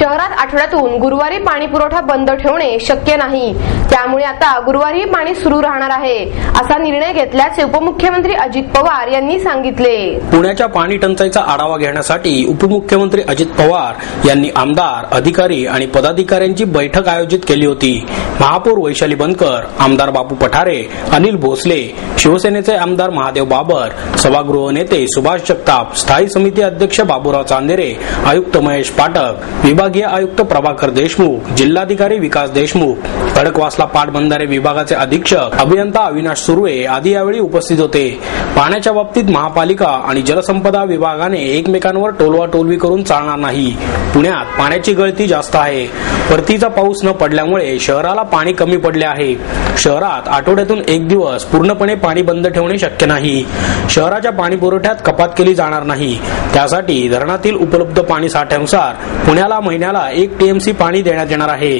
शहरात आठवड्यातून गुरुवारी पाणी पुरवठा बंद ठेवणे शक्य नाही, त्यामुळे आता गुरुवारी पाणी सुरू राहणार आहे असा निर्णय घेतल्याचे उपमुख्यमंत्री अजित पवार यांनी सांगितले। पुण्याच्या पाणी टंचाईचा आढावा घेण्यासाठी उपमुख्यमंत्री अजित पवार यांनी आमदार, अधिकारी आणि पदाधिकाऱ्यांची बैठक आयोजित केली होती। महापौर वैशाली बनकर, आमदार बापू पठारे, अनिल भोसले, शिवसेनेचे आमदार महादेव बाबर, सभागृह नेते सुभाष जगताप, स्थायी समिती अध्यक्ष बाबूराव चांदेरे, आयुक्त महेश पाठक, विभागीय आयुक्त प्रभाकर देशमुख, जिल्हाधिकारी विकास देशमुख, खडकवासला पाटबंधारे विभागाचे अधीक्षक अभियंता अविनाश सुर्वे आदी यावेळी उपस्थित होते। पाण्याच्या बाबतीत महापालिका आणि जलसंपदा विभागाने एकमेकांवर टोलवाटोलवी करून चालणार नाही। पुण्यात पाण्याची गळती जास्त आहे। परतीचा पाऊस न पडल्यामुळे शहराला पाणी कमी पडले आहे। शहरात आठवड्यातून एक दिवस पूर्णपणे पाणी बंद ठेवणे शक्य नाही। शहराच्या पाणी पुरवठ्यात कपात केली जाणार नाही। त्यासाठी धरणातील उपलब्ध पाणी साठ्यानुसार पुण्याला महिन्याला 1 टीएमसी पाणी देण्यात येणार आहे।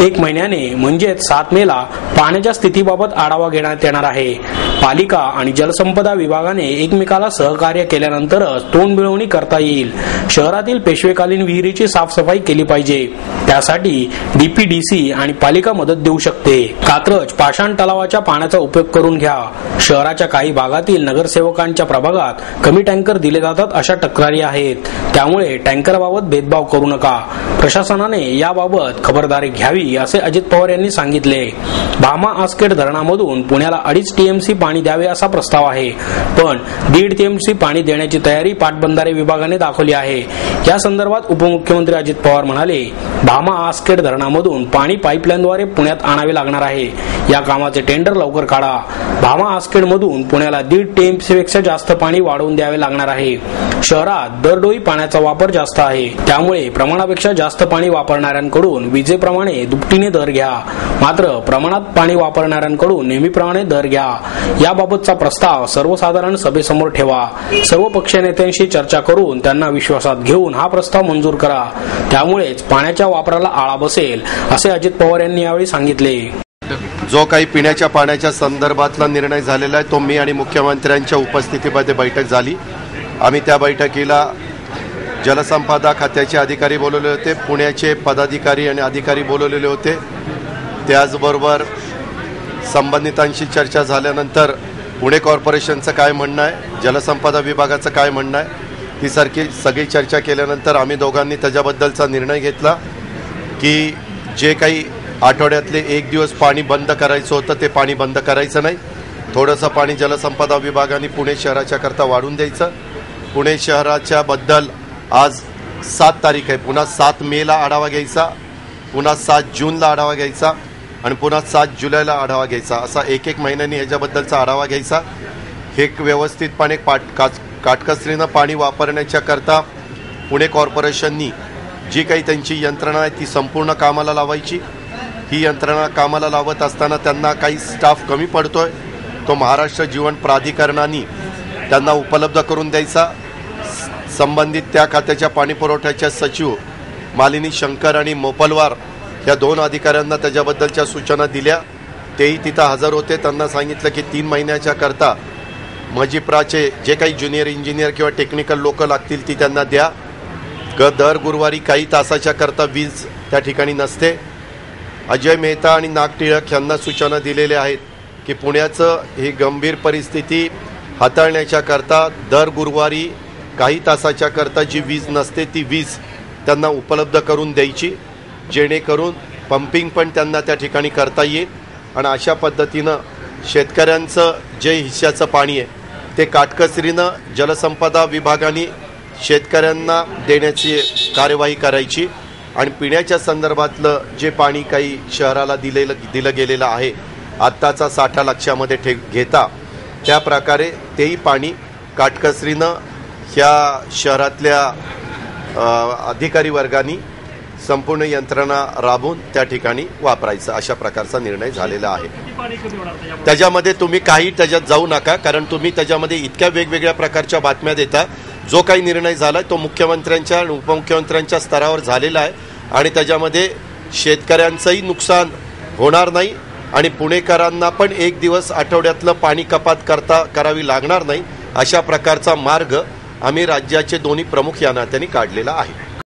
1 महिन्याने म्हणजेच 7 मेला पाण्याच्या स्थितीबाबत आढावा घेण्यात येणार आहे। पालिका आणि जलसंपदा विभागाने एकमेकाला सहकार्य केल्यानंतरच तोंड मिळवणी करता येईल। शहरातील पेशवेकालीन विहिरीची साफसफाई केली पाहिजे। त्यासाठी डीपीडीसी आणि पालिका मदत देऊ शकते। कात्रज पाषाण तलावाच्या पाण्याचा उपयोग करून घ्या। शहराच्या काही भागातील नगरसेवकांच्या प्रभागात कमी टँकर दिले जातात अशा तक्रारी आहेत, त्यामुळे टँकरबाबत भेदभाव करू नका। प्रशासनाने याबाबत खबरदारी घ्यावी असे अजित पवार यांनी सांगितले। भामा आसखेड धरणामधून पुण्याला 2.5 टीएमसी पाणी द्यावे असा प्रस्ताव आहे, पण 1.5 टीएमसी पाणी देण्याची तयारी पाटबंधारे विभागाने दाखवली आहे। या संदर्भात उपमुख्यमंत्री अजित पवार म्हणाले, भामा आसखेड धरणामधून पाणी पाईपलाईनद्वारे पुण्यात आणावे लागणार आहे। या कामाचे टेंडर लवकर काढा। भामा आसखेड मधून पुण्याला 1.5 टीएमसी पेक्षा जास्त पाणी वाढवून द्यावे लागणार आहे। शहरात दरडोई पाण्याचा वापर जास्त आहे, त्यामुळे प्रमाणापेक्षा जास्त पाणी वापरणाऱ्यांकडून विजेप्रमाणे दुपटीने दर घ्या, मात्र प्रमाणात पाणी वापरणाऱ्यांकडून नेहमीप्रमाणे दर घ्या। याबाबतचा प्रस्ताव सर्वसाधारण सभेसमोर ठेवा। सर्व पक्ष नेत्यांशी चर्चा करून त्यांना विश्वासात घेऊन हा प्रस्ताव मंजूर करा, त्यामुळेच पाण्याच्या वापराला आळा बसेल असे अजित पवार यांनी यावेळी सांगितले। जो काही पिण्याच्या पाण्याच्या संदर्भातला निर्णय झालेला आहे तो मी आणि मुख्यमंत्र्यांच्या उपस्थितीमध्ये बैठक झाली। आम्ही त्या बैठकीला जलसंपदा खात्याचे अधिकारी बोलवले होते, पुण्याचे पदाधिकारी आणि अधिकारी बोलवलेले होते। त्याचबरोबर संबंधितांशी चर्चा झाल्यानंतर पुणे कॉर्पोरेशनचं काय म्हणणं आहे, जलसंपदा विभागाचं काय म्हणणं आहे, ही सगळी चर्चा केल्यानंतर आम्ही दोघांनी त्याच्याबद्दलचा निर्णय घेतला की जे काही आठवड्यातले 1 दिवस पाणी बंद करायचं होतं ते पाणी बंद करायचं नाही। थोडंसं पाणी जलसंपदा विभागाने पुणे शहराच्या करता वाढून द्यायचं। पुणे शहराच्या बद्दल आज 7 तारीख आहे, पुन्हा 7 मेला आढावा घ्यायचा, पुन्हा 7 जूनला आढावा घ्यायचा आणि पुन्हा 7 जुलैला आढावा घ्यायचा। असा 1-1 महिन्यांनी ह्याच्याबद्दलचा आढावा घ्यायचा। हे व्यवस्थितपणे काटकसरीनं पाणी वापरण्याच्या करता पुणे कॉर्पोरेशननी जी काही त्यांची यंत्रणा आहे ती संपूर्ण कामाला लावायची। ही यंत्रणा कामाला लावत असताना त्यांना काही स्टाफ कमी पडतोय, तो महाराष्ट्र जीवन प्राधिकरणाने त्यांना उपलब्ध करून द्यायचा। संबंधित त्या खात्याच्या पाणी पुरवठ्याच्या सचिव मालिनी शंकर आणि मोपलवार या 2 अधिकाऱ्यांना त्याच्याबद्दलच्या सूचना दिल्या। तेही तिथं हजर होते। त्यांना सांगितलं की 3 महिन्याच्या करता मजिप्राचे जे काही ज्युनियर इंजिनियर किंवा टेक्निकल लोक लागतील ती त्यांना द्या। दर गुरुवारी काही तासाच्या करता वीज त्या ठिकाणी नसते। अजय मेहता आणि नाग टिळक यांना सूचना दिलेल्या आहेत की पुण्याचं ही गंभीर परिस्थिती हाताळण्याच्या करता दर गुरुवारी काही तासाच्या करता जी वीज नसते ती वीज त्यांना उपलब्ध करून द्यायची, जेणेकरून पंपिंग पण त्यांना त्या ठिकाणी करता येईल आणि अशा पद्धतीनं शेतकऱ्यांचं जे हिश्श्याचं पाणी आहे ते काटकसरीनं जलसंपदा विभागाने शेतकऱ्यांना देण्याची कार्यवाही करायची आणि पिण्याच्या संदर्भातलं जे पाणी काही शहराला दिलं गेलेलं आहे आत्ताचा साठा लक्षामध्ये घेता त्या प्रकारे तेही पाणी काटकसरीनं ह्या शहरातल्या अधिकारी वर्गांनी संपूर्ण यंत्रणा राबवून त्या ठिकाणी वापरायचं अशा प्रकारचा निर्णय झालेला आहे। त्याच्यामध्ये तुम्ही काही त्याच्यात जाऊ नका, कारण तुम्ही त्याच्यामध्ये इतक्या वेगवेगळ्या प्रकारच्या बातम्या देता। जो काही निर्णय झाला तो मुख्यमंत्र्यांच्या आणि उपमुख्यमंत्र्यांच्या स्तरावर झालेला आहे आणि त्याच्यामध्ये शेतकऱ्यांचंही नुकसान होणार नाही आणि पुणेकरांना पण 1 दिवस आठवड्यातलं पाणी कपात करावी लागणार नाही अशा प्रकारचा मार्ग आम्ही राज्याचे दोन्ही प्रमुख या नात्याने काढलेला आहे।